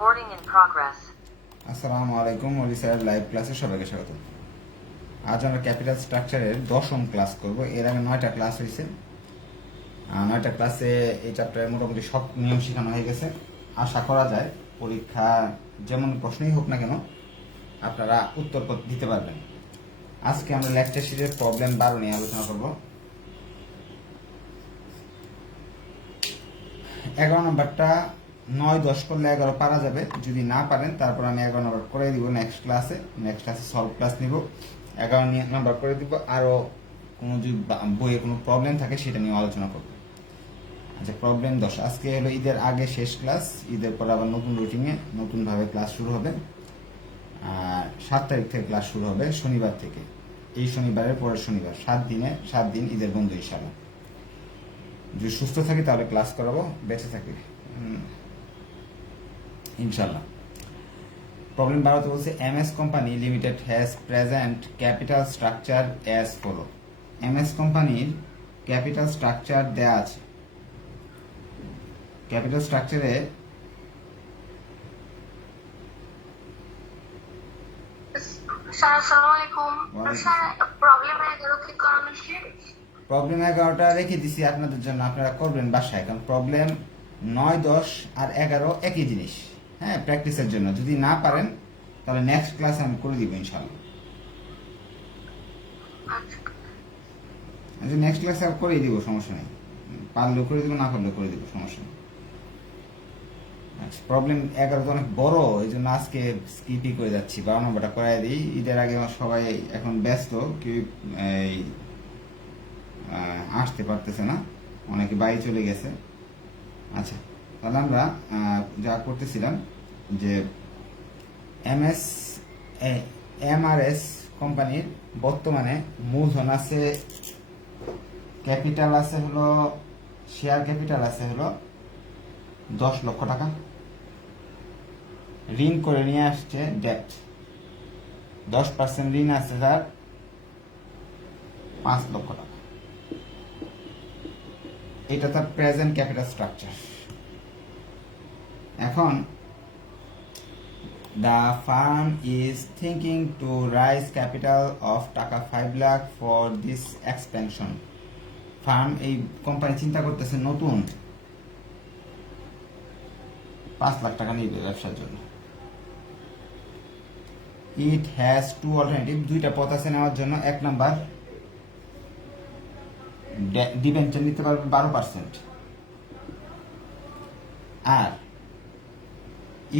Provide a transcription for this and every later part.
Recording in progress. আসসালামু আলাইকুম ওলি স্যারের লাইভ ক্লাসে সবাইকে স্বাগত। আজ আমরা ক্যাপিটাল স্ট্রাকচারের 10ম ক্লাস করব। এর আগে 9টা ক্লাস হয়েছে। 9টা ক্লাসে এই চ্যাপ্টারের মোটামুটি সব নিয়ম শেখানো হয়ে গেছে। আশা করা যায় পরীক্ষা যেমন প্রশ্নই হোক না কেন আপনারা উত্তর দিতে পারবেন। আজকে আমরা লেকচার সিরিজের প্রবলেম 12 নিয়ে আলোচনা করব। 11 নম্বরটা 9-10 করলে 11 পারা যাবে। যদি না পারেন তারপর আমি 11 নম্বর করে দিব নেক্সট ক্লাসে সলভ ক্লাস নিব, 11 নম্বর করে দিব। আরও কোনো যদি বইয়ে কোনো প্রবলেম থাকে সেটা নিয়ে আলোচনা করব। আচ্ছা, প্রবলেম 10 আজকে হলো ঈদের আগে শেষ ক্লাস। ঈদের পর আবার নতুন রুটিনে নতুনভাবে ক্লাস শুরু হবে। 7 তারিখ থেকে ক্লাস শুরু হবে, শনিবার থেকে। এই শনিবারের পরের শনিবার, 7 দিন ঈদের বন্ধ ইনশাআল্লাহ। যদি সুস্থ থাকি তাহলে ক্লাস করাবো, বেঁচে থাকি ইনশাল্লাহ। প্রবলেম 12 বলছে MS company limited has present capital structure as follow. MS কোম্পানির ক্যাপিটাল স্ট্রাকচার দেয়া আছে। ক্যাপিটাল স্ট্রাকচারে প্রবলেম 11টা রেখে দিছি আপনাদের জন্য, আপনারা করবেন বাসায়। কারণ প্রবলেম 9, 10 আর 11 একই জিনিস। হ্যাঁ, প্র্যাকটিসের জন্য। যদি না পারেন তাহলে নেক্সট ক্লাসে আমি করে দিব ইনশাআল্লাহ। আচ্ছা, নেক্সট ক্লাসে করে দিব, সমস্যা নেই। পারলেও করে দিব, না পারলেও করে দিব, সমস্যা নেই। আচ্ছা, প্রবলেম 11 তো অনেক বড়, এই জন্য আজকে স্কিপই করে যাচ্ছি। 12 নম্বরটা করাই দিই। ঈদের আগে সবাই এখন ব্যস্ত, কেউ আসতে পারতেছে না, অনেকে বাড়ি চলে গেছে। আচ্ছা, তাহলে আমরা যা করতেছিলাম যে এমআরএস কোম্পানির বর্তমানে মূলধন আছে, ক্যাপিটাল আছে হলো, শেয়ার ক্যাপিটাল আছে হলো 10 লক্ষ টাকা। ঋণ করে নিয়ে আসছে ডেট, 10% ঋণ আছে স্যার 5 লক্ষ টাকা। এটা তার প্রেজেন্ট ক্যাপিটাল স্ট্রাকচার। এখন the firm is thinking to raise capital of টাকা 5 lakh for this expansion. Farm এই কোম্পানি চিন্তা করতেছে নতুন 5 লাখ টাকা নিবে ব্যবসার জন্য। It has two alternative, দুইটা পথ আছে নেওয়ার জন্য। এক নাম্বার, ডিবেঞ্চার নিতে পারবে 12%, আর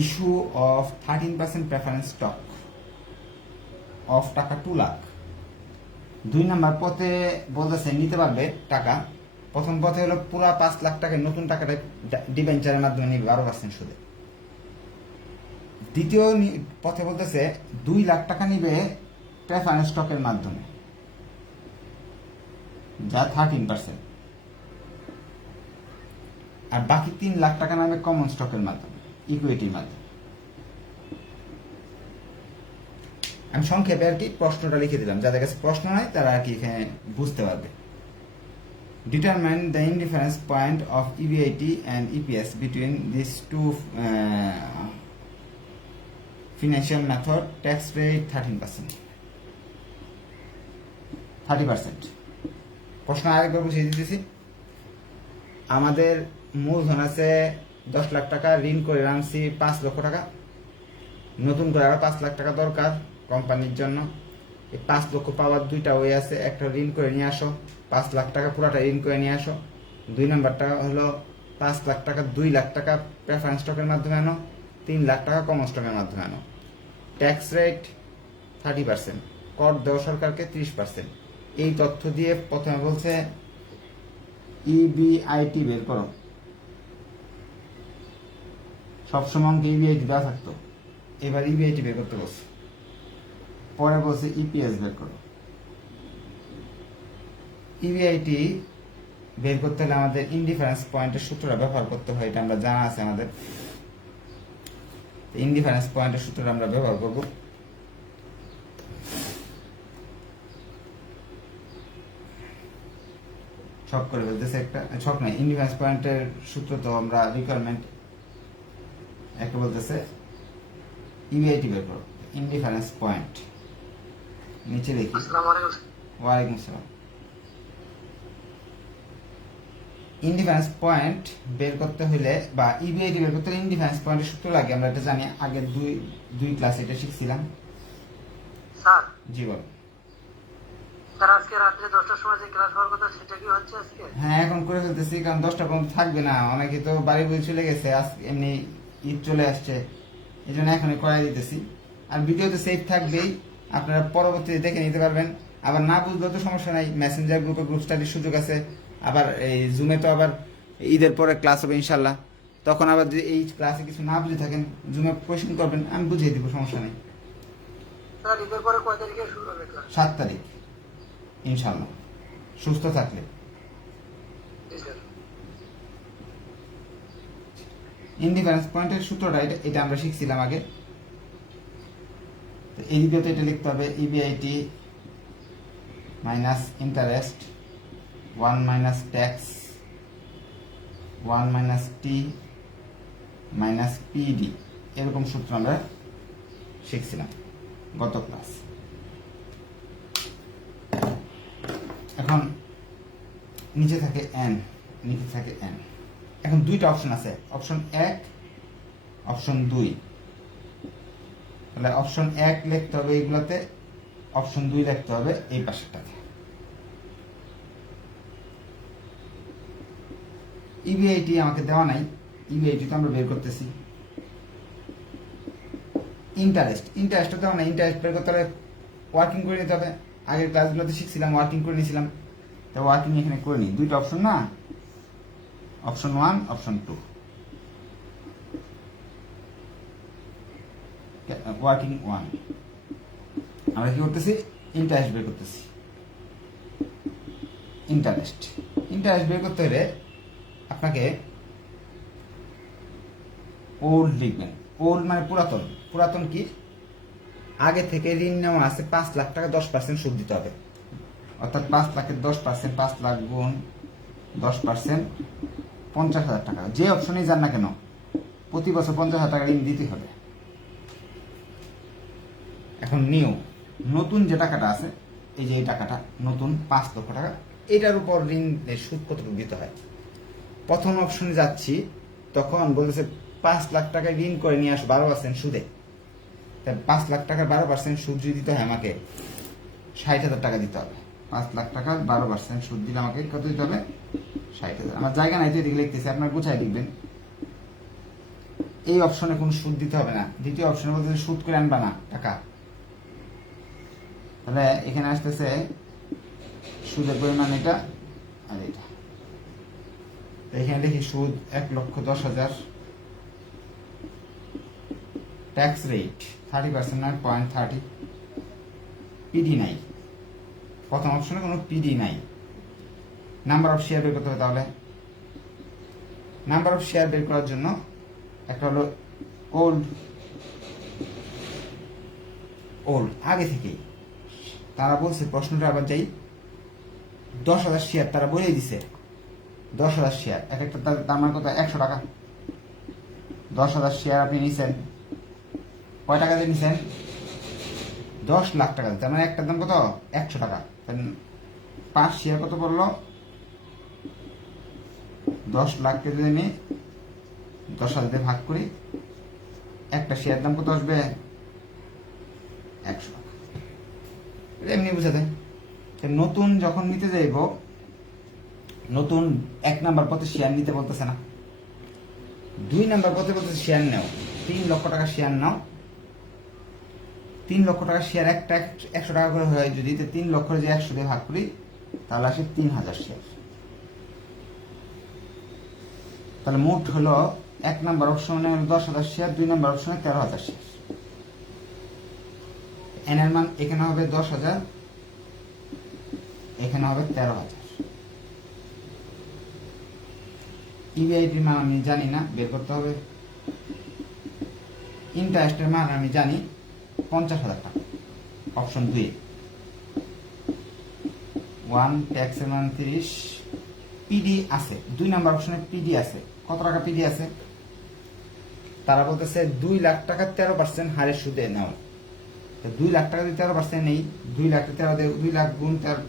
issue of 13% preference stock of টাকা 2 লাখ। 2 নাম্বার পথে বলতেছে নিতে পারবে টাকা। প্রথম পথে হলো পুরা 5 লাখ টাকায় নতুন টাকাটা ডিবেঞ্চারের মাধ্যমে নিবে 12% সুদে। দ্বিতীয় পথে বলতেছে 2 লাখ টাকা নিবে প্রেফারেন্স স্টকের মাধ্যমে, যা 13%, আর বাকি 3 লাখ টাকা নেবে কমন স্টকের মাধ্যমে, ইকুইটির মাধ্যমে। আমি সংক্ষেপে আর কি প্রশ্নটা লিখে দিলাম, যাদের কাছে প্রশ্ন নাই তারা আর কি এখানে বুঝতে পারবে। Determine the indifference point of EBIT and EPS between this two financial method. Tax rate 30%। প্রশ্ন আরেকবার বুঝিয়ে দিতেছি। আমাদের মূলধন আছে 10 লাখ টাকা, ঋণ করে আনছি 5 লক্ষ টাকা, নতুন করে আরো 5 লাখ টাকা দরকার কোম্পানির জন্য। এই 5 লক্ষ পাওয়ার দুইটা ওয়ে আছে। একটা ঋণ করে নিয়ে আসো, 5 লাখ টাকা পুরাটা ঋণ করে নিয়ে আসো। 2 নাম্বারটা হলো 5 লাখ টাকা 2 লাখ টাকা প্রেফারেন্স স্টকের মাধ্যমে আনো, 3 লাখ টাকা কমন স্টকের মাধ্যমে আনো। ট্যাক্স রেট 30%, কর দেওয়া সরকারকে 30%। এই তথ্য দিয়ে প্রথমে বলছে ইবিআইটি বের করো। সবসময় অঙ্কে ইবিআইটি দেওয়া থাকতো, এবার ইবিআইটি বের করতে বলছে। পরে বলছে ইপিএস বের করো। ইবিআইটি বের করতে হলে আমাদের ইনডিফারেন্স পয়েন্টের সূত্রটা ব্যবহার করতে হয়, এটা আমরা জানা আছে আমাদের। ইনডিফারেন্স পয়েন্টের সূত্রটা আমরা ব্যবহার করব। ছক করে বলতেছে একটা ছক নাই, ইনডিফারেন্স পয়েন্টের সূত্র তো আমরা রিকোয়ারমেন্ট একটা বলতেছে ইবিআইটি বের করো, ইনডিফারেন্স পয়েন্ট। নিচে দেখি, ওয়ালাইকুম আসসালাম। ইনডিফারেন্স পয়েন্ট বের করতে হলে বা ইবিআইটি বের করতে হলে ইনডিফারেন্স পয়েন্টের সূত্র লাগে, আমরা এটা জানি, আগের দুই ক্লাস এটা শিখছিলাম। স্যার জি বল। স্যার আজকে রাত্রে 10টার সময় যে ক্লাস হওয়ার কথা সেটা কি হচ্ছে আজকে? হ্যাঁ এখন করে ফেলতেছি, কারণ 10টা পর্যন্ত থাকবে না, অনেকে তো বাড়ি বই চলে গেছে, আজ এমনি ঈদ চলে আসছে, এই জন্য এখনই করাই দিতেছি। আর ভিডিও তো সেভ থাকবেই, আপনারা পরবর্তীতে দেখে নিতে পারবেন। আবার না বুঝলেও তো সমস্যা নাই, মেসেঞ্জার গ্রুপে গ্রুপ স্টাডির সুযোগ আছে। আবার এই জুমে তো আবার ঈদের পরে ক্লাস হবে ইনশাল্লাহ, তখন আবার যদি এই ক্লাসে কিছু না বুঝে থাকেন জুমে কোয়েশ্চেন করবেন, আমি বুঝিয়ে দিব, সমস্যা নেই। স্যার ঈদের পরে কয় তারিখে শুরু হবে ক্লাস? 7 তারিখ ইনশাল্লাহ, সুস্থ থাকলে। জি স্যার। ইনডিফারেন্স পয়েন্টের সূত্রটা এটা আমরা শিখছিলাম আগে। তো এই ভিডিওতে এটা লিখতে হবে EBIT minus interest 1 minus tax 1 minus T minus PD, এরকম সূত্র আমরা শিখছিলাম গত ক্লাস। এখন নিচে থাকে এন, নিচে থাকে এন। এখন দুইটা অপশন আছে, অপশন 1, অপশন 2। তাহলে অপশন 1 লিখতে হবে এইগুলাতে, অপশন 2 লিখতে হবে এই পাশেরটাতে। ইবিআইটি আমাকে দেওয়া নাই, ইবিআইটি তো আমরা বের করতেছি। ইন্টারেস্ট দেওয়া নাই, ইন্টারেস্ট বের করতে হলে ওয়ার্কিং করে নিতে হবে। আগের ক্লাসগুলোতে শিখছিলাম ওয়ার্কিং করে নিয়েছিলাম, তো ওয়ার্কিং এখানে করে নিই। দুইটা অপশন না, অপশন 1, অপশন 2। ওয়ার্কিং 1 আমরা কি করতেছি, ইন্টারেস্ট বের করতেছি। ইন্টারেস্ট বের করতে হলে আপনাকে ওল্ড লিখবেন। ওল্ড মানে পুরাতন। পুরাতন কি, আগে থেকে ঋণ নেওয়া আছে 5 লাখ টাকা, 10% সুদ দিতে হবে। অর্থাৎ 5 লাখের 10%, 5 লাখ গুণ 10%, 50,000 টাকা। যে অপশনেই যান না কেন প্রতি বছর 50,000 টাকা ঋণ দিতে হবে। এখন নতুন যে টাকাটা আছে, এই যে এই টাকাটা নতুন 5 লক্ষ টাকা, এটার উপর ঋণের সুদ কতটুকু দিতে হয়। প্রথম অপশনে যাচ্ছি, তখন বলতেছে 5 লাখ টাকা ঋণ করে নিয়ে আস 12% সুদে। 5 লাখ টাকার 12% সুদ যদি দিতে হয় আমাকে 60,000 টাকা দিতে হবে। 5 লাখ টাকার 12% সুদ দিলে আমাকে কত দিতে হবে, 60,000। আমার জায়গা নাই তো এদিকে লিখতেছি, আপনার গুছাই লিখবেন। এই অপশনে কোনো সুদ দিতে হবে না। দ্বিতীয় অপশনে বলতেছে সুদ করে আনবা না টাকা। তাহলে এখানে আসতেছে সুদের পরিমাণ এটা আর এটা। এখানে দেখি সুদ 1,10,000, ট্যাক্স রেট 30% নয় 0.30, পিডি নাই। প্রথম অপশনে কোনো পিডি নাই। নাম্বার অফ শেয়ার বের করতে হবে। তাহলে নাম্বার অফ শেয়ার বের করার জন্য একটা হলো ওল্ড আগে থেকেই তারা বলছে, প্রশ্নটা আবার যাই, 10,000 শেয়ার তারা বলেই দিছে। 10,000 শেয়ার, এক একটা দাম কত, 100 টাকা। 10,000 শেয়ার আপনি নিছেন, কয় টাকা দিয়ে নিছেন, 10 লাখ টাকা। তার মানে একটার দাম কত, 100 টাকা। 5 শেয়ার কত পড়লো, 10 লাখকে যদি আমি 10,000 দিয়ে ভাগ করি, একটা শেয়ার দাম কত আসবে, 100 টাকা। এমনি বুঝাতে। নতুন যখন নিতে যাইব, নতুন 1 নাম্বার পথে শেয়ার নিতে বলতেছে না, 2 নাম্বার পথে বলতেছে শেয়ার নেও, 3 লক্ষ টাকা শেয়ার নাও। 3 লক্ষ টাকা শেয়ার, একটা 100 টাকা করে হয়, যদি 3 লক্ষ যে 100 দিয়ে ভাগ করি তাহলে আসে 3,000 শেয়ার। তাহলে মোট হলো 1 নাম্বার অপশনে 10,000 শেয়ার, 2 নাম্বার অপশনে 13,000 শেয়ার। এন এর মান এখানে হবে 10,000, এখানে হবে 13,000। ইবিআইটির মান আমি জানি না, বের করতে হবে। ইন্টারেস্টের মান আমি জানি 50,000 টাকা, অপশন 2। 1 ট্যাক্সের মান 30, পিডি আছে 2 নাম্বার অপশনে, পিডি আছে কত টাকা, পিডি আছে তারা বলতেছে 2 লাখ টাকা 13% হারে সুদে নেও। তো 2 লাখ টাকা যদি 13% নেই, 2 লাখ 2 লাখ গুণ 13,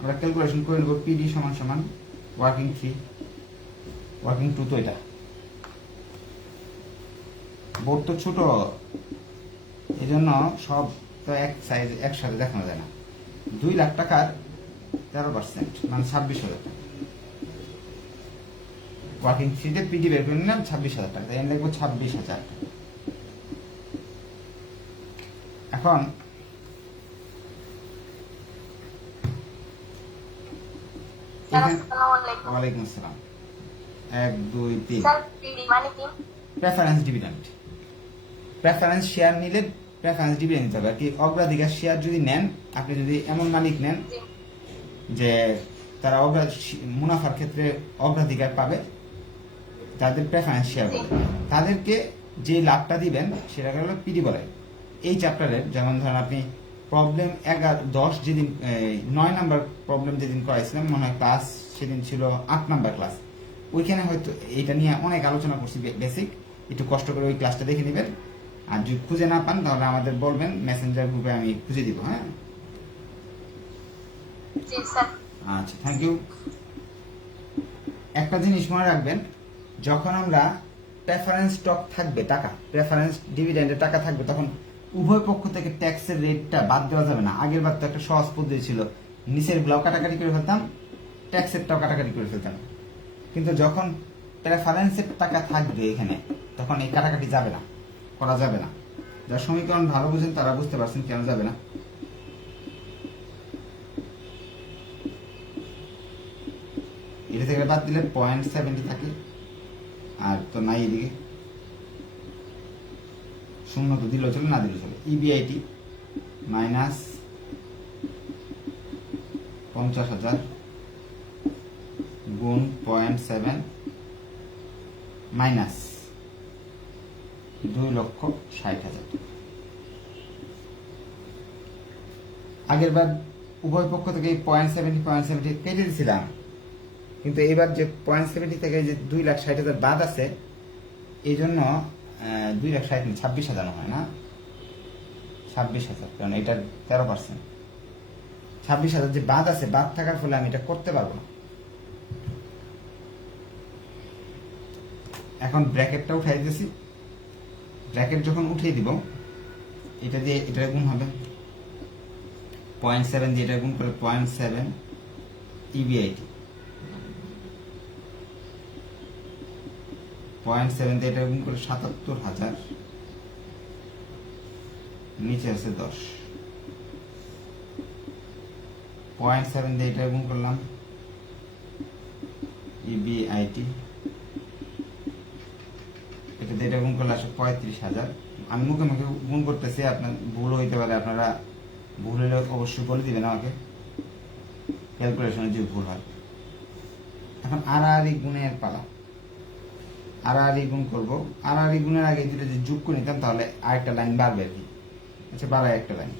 আমরা ক্যালকুলেশন করে নেব পিডি সমান সমান ওয়ার্কিং 3 ওয়ার্কিং 2। তো এটা বোর্ড তো ছোট, এই জন্য সব তো এক সাইজ একসাথে দেখানো যায় না। 2 লাখ টাকার 13% মানে 26,000 টাকা। ওয়ার্কিং 3 পিডি বের করে নিলাম 26,000 টাকা, তাই আমি লিখবো 26,000 টাকা। এখন ওয়ালাইকুম আসসালাম। 1 2 3 প্রেফারেন্স ডিভিডেন্ড। প্রেফারেন্স শেয়ার নিলে প্রেফারেন্স ডিভিডেন্ড নিতে হবে আর কি। অগ্রাধিকার শেয়ার যদি নেন, আপনি যদি এমন মালিক নেন যে তারা মুনাফার ক্ষেত্রে অগ্রাধিকার পাবে, তাদের প্রেফারেন্স শেয়ার বলে। তাদেরকে যে লাভটা দিবেন সেটাকে হলো পিডি বলে। এই চ্যাপ্টারের যেমন ধরেন আপনি প্রবলেম 10 যেদিন 9 নাম্বার প্রবলেম যেদিন করাইছিলাম, মনে হয় ক্লাস সেদিন ছিল 8 নাম্বার ক্লাস, ওইখানে হয়তো এটা নিয়ে অনেক আলোচনা করছি বেসিক। একটু কষ্ট করে ওই ক্লাসটা দেখে নেবেন, আর যদি খুঁজে না পান তাহলে আমাদের বলবেন, মেসেঞ্জার গ্রুপে আমি খুঁজে দিব। হ্যাঁ, আচ্ছা, থ্যাংক ইউ। একটা জিনিস মনে রাখবেন, যখন আমরা প্রেফারেন্স স্টক থাকবে টাকা, প্রেফারেন্স ডিভিডেন্ডের টাকা থাকবে, তখন উভয় পক্ষ থেকে ট্যাক্সের রেটটা বাদ দেওয়া যাবে না। আগের বার তো একটা সহজ পদ্ধতি ছিল, নিচের গুলাও কাটাকাটি করে ফেলতাম, ট্যাক্সেরটাও কাটাকাটি করে ফেলতাম। কিন্তু যখন প্রেফারেন্সের টাকা থাকবে এখানে, তখন এই কাটাকাটি যাবে না, করা যাবে না। যারা সমীকরণ ভালো বুঝেন তারা বুঝতে পারছেন কেন যাবে না। এটা থেকে বাদ দিলে 0.70 থাকে, আর তো নাই এদিকে শূন্য, তো দিলেও চলে, না দিলেও চলে। ইবিআইটি মাইনাস 50,000 গুণ 0.7 মাইনাস 2,60,000। আগের বার উভয় পক্ষ থেকে 0.70 কেটে দিয়েছিলাম, কিন্তু এবার যে 0.70 থেকে যে 2,60,000 বাদ আছে, এই জন্য 2,60,000 26,000 হয় না, 26,000, কারণ এটার 13%। 26,000 যে বাদ আছে, বাদ থাকার ফলে আমি এটা করতে পারবো না। এখন ব্র্যাকেটটা উঠাই দিতেছি। ব্র্যাকেট যখন উঠিয়ে দিব, এটা দিয়ে এটা গুণ হবে 0.7 দিয়ে এটা গুণ করে 0.7 ইবিআইটি, 0.7 দিয়ে এটা গুণ করে 77,000, নিচে আছে 10। 0.7 দিয়ে এটা গুণ করলাম ইবিআইটি, এটা দিয়ে এটা গুণ করলে আসে 35,000। আমি মুখে মুখে গুণ করতেছি, আপনার ভুল হইতে পারে, আপনারা ভুল হলে অবশ্যই বলে দিবেন আমাকে, ক্যালকুলেশনে যদি ভুল হয়। এখন আড়াআড়ি গুণের পালা, আড়াআড়ি গুণ করবো। আড়াআড়ি গুণের আগে দুটো যদি যোগ করে নিতাম তাহলে আরেকটা লাইন বাড়বে আর কি। আচ্ছা, বাড়ায় একটা লাইন।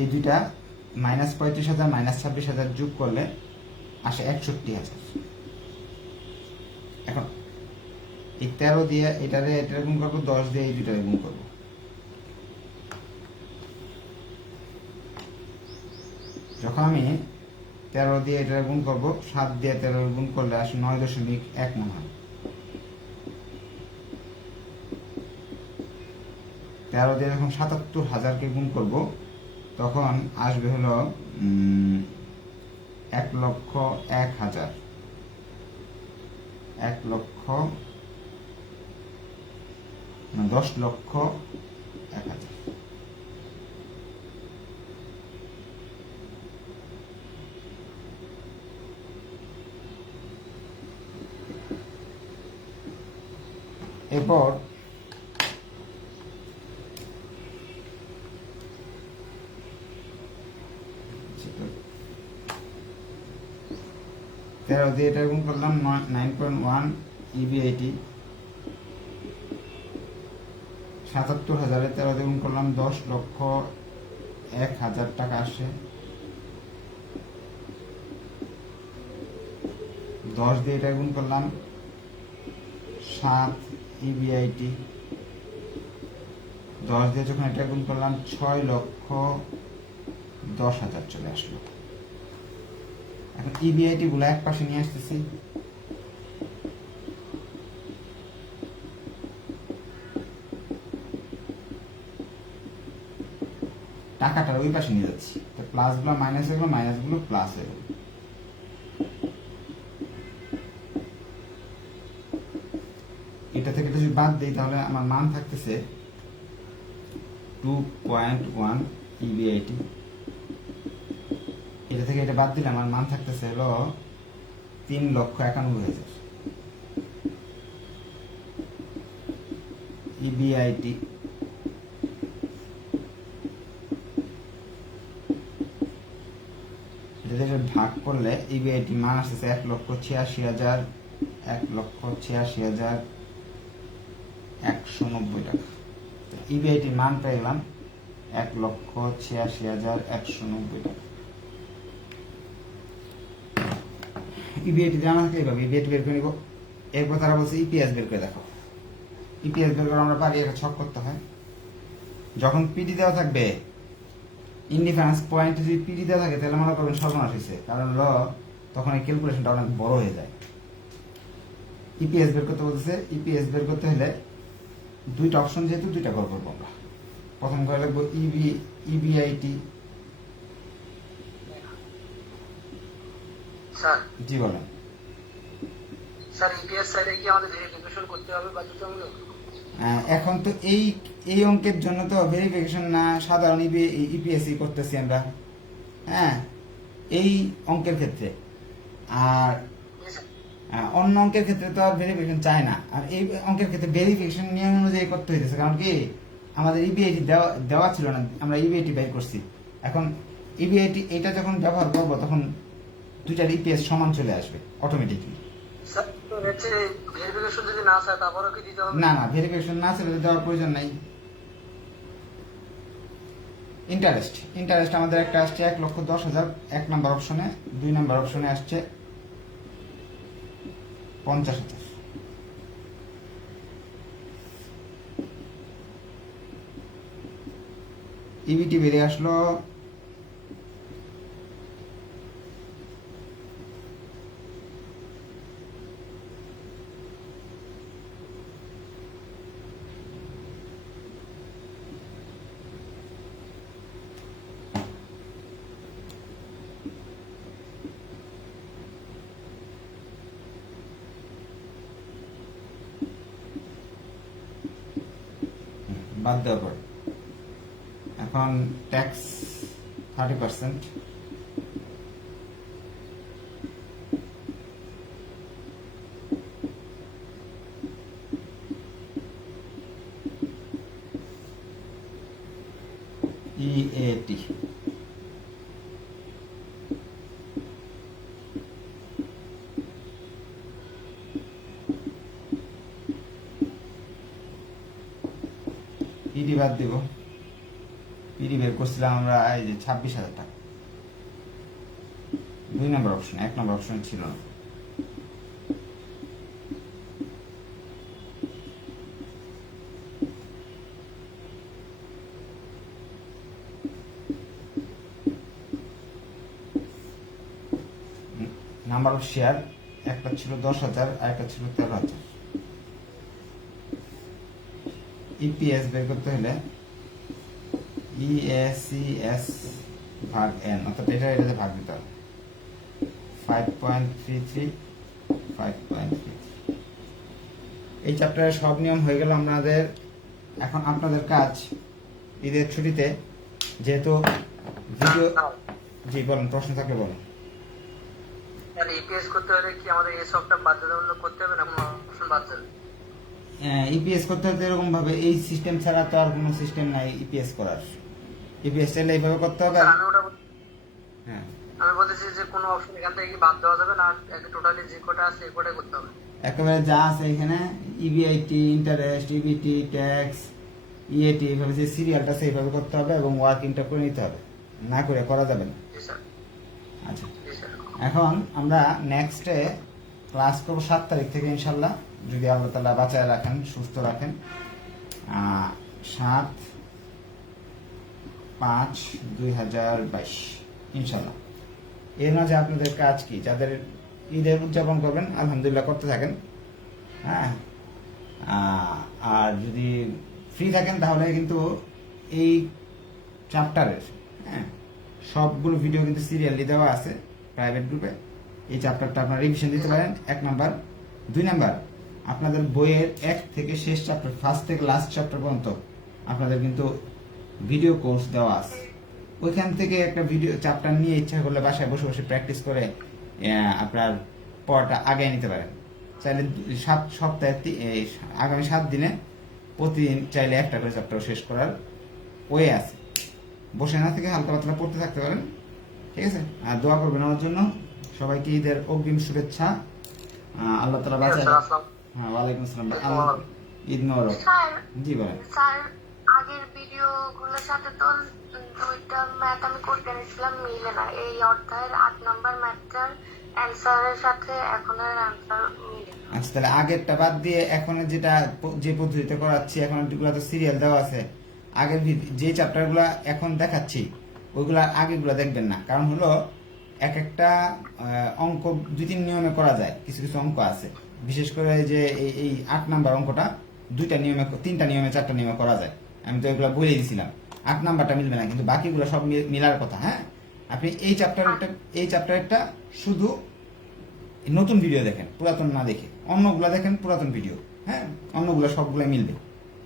এই দুইটা মাইনাস 35,000 মাইনাস 26,000 যোগ করলে আসে 61,000। এখন এই 13 দিয়ে এটারে গুণ করবো, 10 দিয়ে এই দুইটারে গুণ করবো। যখন আমি 13 দিয়ে এটারে গুণ করবো, 7 দিয়ে 13 গুণ করলে আসে 9.1 মনে হয়। 13 দিয়ে যখন 77,000কে গুণ করবো, তখন আসবে হলো 1,01,000, 10,01,000। এরপর 13 দিয়ে এটা গুণ করলাম 9.1 ইবিআইটি, ৭৭,০০০ 13 দিয়ে গুণ করলাম 10,01,000 টাকা আসে। 10 দিয়ে এটা গুণ করলাম 7 ইবিআইটি। 10 দিয়ে যখন এটা গুণ করলাম 6,10,000 চলে আসলো। এখন ইবিআইটি গুলো এক পাশে নিয়ে আসতেছি। টাকাটা ওই পাশে নিয়ে যাচ্ছি, তো প্লাস গুলো মাইনাস হয়ে গেলো, মাইনাস গুলো প্লাস হয়ে গেলো। এটা থেকে যদি বাদ দিই তাহলে আমার মান থাকতেছে 2.1 ইবিআইটি। এটা থেকে এটা বাদ দিলে আমার মান থাকতেছে হলো 3,91,000 ইবিআইটি। এটা থেকে ভাগ করলে ইবিআইটি মান আসতেছে 1,86,000 1,86,190 টাকা। ইবিআইটির মান পেলাম 1,86,190 টাকা। ইবিআইটি জানা থাকলে এইভাবে ইবিআইটি বের করে নিব। এরপর তারা বলছে ইপিএস বের করে দেখো। ইপিএস বের করে আমরা পারি, একটা ছক করতে হয়। যখন পিডি দেওয়া থাকবে, ইনডিফারেন্স পয়েন্ট যদি পিডি দেওয়া থাকে তাহলে মনে করবেন সর্বনাশ হয়েছে, কারণ তখন এই ক্যালকুলেশনটা অনেক বড় হয়ে যায়। ইপিএস বের করতে বলতেছে। ইপিএস বের করতে হলে দুইটা অপশন, যেহেতু দুইটা কল করবো আমরা। প্রথম করে লিখবো ইবিআইটি। স্যার জি বলেন। স্যার ইপিএস সাইডে কি আমাদের ভেরিফিকেশন করতে হবে বাধ্যতামূলক? এখন তো এই অঙ্কের জন্য তো ভেরিফিকেশন না, সাধারণ ইপিএসই করতেছি আমরা, হ্যাঁ, এই অঙ্কের ক্ষেত্রে। আর অন্য অঙ্কের ক্ষেত্রে তো আর ভেরিফিকেশন চায় না। আর এই অঙ্কের ক্ষেত্রে ভেরিফিকেশন নিয়ম অনুযায়ী করতে হইতেছে, কারণ কি আমাদের ইবিআইটি দেওয়া ছিল না, আমরা ইবিআইটি বের করছি। এখন ইবিআইটি এটা যখন ব্যবহার করব তখন দুইটার ইপিএস সমান চলে আসবে অটোমেটিকলি। স্যার তো হচ্ছে ভেরিফিকেশন যদি না চায় তারপরেও কি দিতে হবে? না, ভেরিফিকেশন না ছিল দেওয়ার প্রয়োজন নাই। ইন্টারেস্ট আমাদের একটা আসছে 1,10,000 এক নাম্বার অপশনে, 2 নাম্বার অপশনে আসছে 50,000। ইবিটি বেরিয়ে আসলো বাদ দেওয়ার পর। এখন ট্যাক্স 30%। ইএটি পিডি বাদ দিব। পিডি বের করছিলাম আমরা এই যে 26,000 টাকা। 2 নম্বর অপশন, 1 নম্বর অপশন ছিল না। নাম্বার অফ শেয়ার একটা ছিল 10,000 আর একটা ছিল 13,000। ইপিএস বের করতে হলে ইএসিএস ভাগ এন, অর্থাৎ এটাতে ভাগ দিতে হবে। 5.33 5.33। এই চ্যাপ্টারের সব নিয়ম হয়ে গেল আমাদের। এখন আপনাদের কাজ ঈদের ছুটিতে, যেহেতু ভিডিও, জি বলেন, প্রশ্ন থাকলে বলেন। আর ইপিএস করতে হলে কি আমাদের এই সবটা বাধ্যতামূলক করতে হবে না কোনো অপশন বাদ যাবে? ইপিএস করতে হলে এরকম ভাবে, এই সিস্টেম ছাড়া তো আর কোনো সিস্টেম নাই ইপিএস করার। ইপিএস চাইলে এইভাবে করতে হবে। হ্যাঁ, আমি বলতেছি যে কোনো অপশন এখান থেকে কি বাদ দেওয়া যাবে না, টোটালি যে কোটা আছে এই কোটাই করতে হবে? একেবারে যা আছে এখানে, EBIT, interest, EBIT, tax, EAT এইভাবে যে সিরিয়ালটা সেইভাবে করতে হবে এবং ওয়ার্কিংটা করে নিতে হবে, না করে করা যাবে না। জি স্যার। আচ্ছা, জি স্যার। এখন আমরা নেক্সটে ক্লাস করবো 7 তারিখ থেকে ইনশাল্লাহ, যদি আল্লাহ তাআলা বাঁচায় রাখেন, সুস্থ রাখেন। 7/5/2022 ইনশাল্লাহ। এর মাঝে আপনাদের কাজ কি, যাদের ঈদের উদযাপন করবেন আলহামদুলিল্লাহ করতে থাকেন, হ্যাঁ। আর যদি ফ্রি থাকেন তাহলে কিন্তু এই চ্যাপ্টারের, হ্যাঁ, সবগুলো ভিডিও কিন্তু সিরিয়ালি দেওয়া আছে প্রাইভেট গ্রুপে। এই চ্যাপ্টারটা আপনারা রিভিশন দিতে পারেন, 1 নাম্বার। 2 নাম্বার, আপনাদের বইয়ের 1 থেকে শেষ চ্যাপ্টার, ফার্স্ট থেকে লাস্ট চ্যাপ্টার পর্যন্ত আপনাদের কিন্তু ভিডিও কোর্স দেওয়া আছে। ওইখান থেকে একটা ভিডিও চ্যাপ্টার নিয়ে ইচ্ছা করলে বাসায় বসে বসে প্র্যাকটিস করে আপনার পড়াটা আগায় নিতে পারেন। চাইলে 7 সপ্তাহে আগামী 7 দিনে প্রতিদিন চাইলে একটা করে চ্যাপ্টার শেষ করার ওয়ে আছে। বসে না থেকে হালকা পাতলা পড়তে থাকতে পারেন, ঠিক আছে। আর দোয়া করবেন আমার জন্য। সবাইকে ঈদের অগ্রিম শুভেচ্ছা। আল্লাহ তাআলা বাঁচায়। স্যার, আসসালাম। হ্যাঁ, ওয়ালাইকুম আসসালাম। ঈদ মোবারক। স্যার জি বলেন। স্যার আগের ভিডিওগুলোর সাথে তো 2টা ম্যাথ আমি করতে নিয়েছিলাম, মিলে না। এই অধ্যায়ের 8 নম্বর ম্যাথটার অ্যান্সারের সাথে এখনের অ্যান্সার মিলে না। আচ্ছা, তাহলে আগেরটা বাদ দিয়ে এখন যেটা যে পদ্ধতিতে করাচ্ছি, এখন যেগুলো তো সিরিয়াল দেওয়া আছে, আগের যে চ্যাপ্টারগুলো এখন দেখাচ্ছি ওইগুলা আগেগুলো দেখবেন না। কারণ হলো এক একটা অঙ্ক 2-3 নিয়মে করা যায়, কিছু কিছু অঙ্ক আছে, বিশেষ করে যে এই 8 নাম্বার অঙ্কটা 2টা নিয়মে, 3টা নিয়মে, 4টা নিয়মে করা যায়। আমি তো এগুলো বলে দিয়েছিলাম। 8 নাম্বারটা মিলবে না, কিন্তু বাকিগুলো সব মিলার কথা। হ্যাঁ, আপনি এই চ্যাপ্টারটা শুধু নতুন ভিডিও দেখেন, পুরাতন না দেখে। অন্যগুলা দেখেন পুরাতন ভিডিও, হ্যাঁ, অন্যগুলো সবগুলো মিলবে।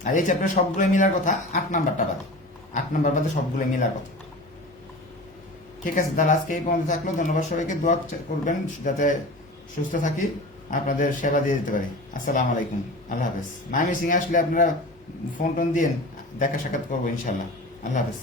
আর এই চ্যাপ্টার সবগুলো মিলার কথা, 8 নাম্বারটা বাদে। 8 নাম্বার বাদে সবগুলো মিলার কথা। ঠিক আছে, তাহলে আজকে এই পর্যন্ত থাকলো। ধন্যবাদ সবাইকে। দোয়া করবেন যাতে সুস্থ থাকি, আপনাদের সেবা দিয়ে দিতে পারি। আসসালামু আলাইকুম, আল্লাহ হাফেজ। মাইমি সিং আসলে আপনারা ফোন টোন দিন, দেখা সাক্ষাৎ করবো ইনশাল্লাহ। আল্লাহ হাফেজ।